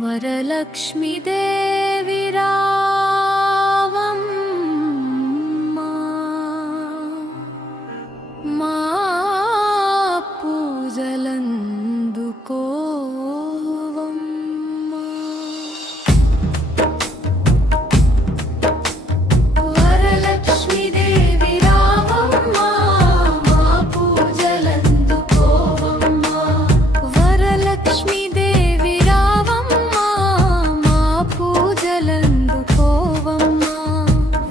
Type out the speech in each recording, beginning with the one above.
వరలక్ష్మి దేవి రావమ్మా మా పూజలందుకోవమ్మా వరలక్ష్మి దేవి రావమ్మా మా పూజలందుకోవమ్మా వరలక్ష్మి దేవి రావమ్మా మా పూజలందుకోవమ్మా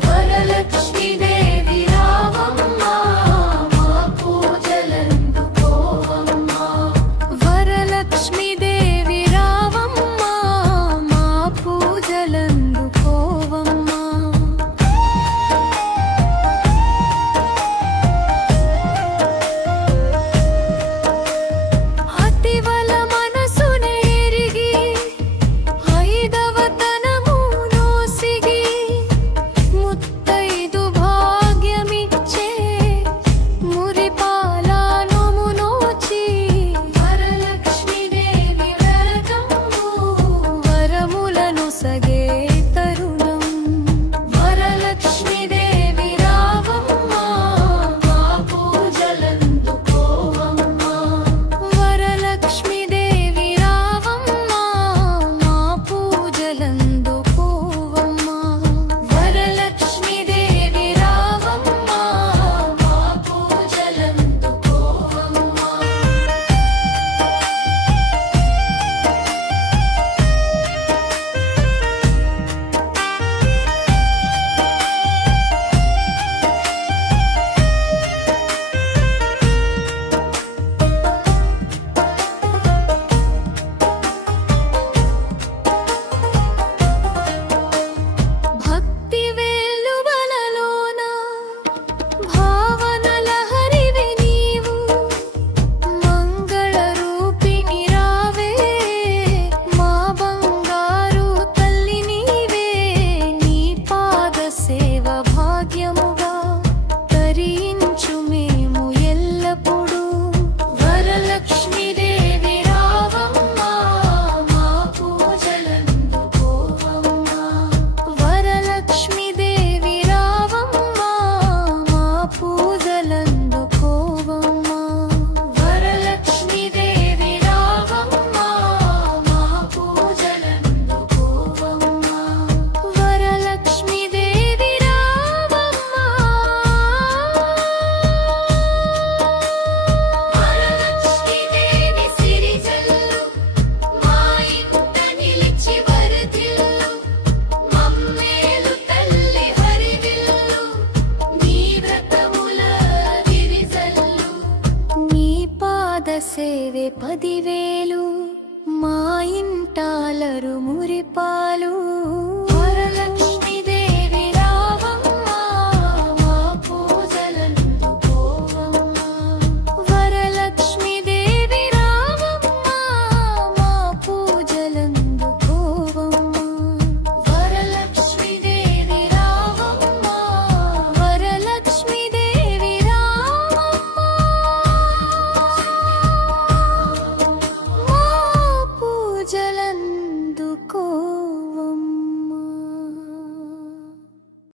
వరలక్ష్మి దేవి రావమ్మా మా పూజలందుకోవమ్మా వరలక్ష్మి దేవి రావమ్మా మా పూజలందుకోవమ్మా అతివల మనసునే ఎరిగి ఐదవతనము నోసిగి ముత్తైదు భాగ్యమిచ్చే మురిపాల నోము నోచి వరలక్ష్మి దేవి వరకము వరములను సగే తరుణం వరలక్ష్మి దేవి రావమ్మా మా పూజలందుకోవమ్మా వరలక్ష్మి దేవి రావమ్మా మా పూజలందుకోవమ్మా వరలక్ష్మి దేవి రావమ్మా మా పూజలందుకోవమ్మా భక్తి వెలువలలోన భావనల హరివి నీవు మంగళ రూపిణి రావే మా బంగారు తల్లి నీవే నీ పాద సేవ భాగ్యముగా తరించు మేము ఎల్లప్పుడూ వరలక్ష్మి దేవి రావమ్మా మా పూజలందుకోవమ్మా వరలక్ష్మి దేవి రావమ్మా మా పూజలందుకోవమ్మా వరలక్ష్మి దేవి రావమ్మా మా పూజలందుకోవమ్మా వరలక్ష్మి దేవి రావమ్మా వరలక్ష్మి దేవి సిరిజల్లు మా ఇంట నిలిచి వరదిల్లు మమ్మేలు తల్లి హరివిల్లు నీ వ్రతముల విరిజల్లు నీ పాద సేవే 10,000 మా ఇంటాలరు మురిపాలు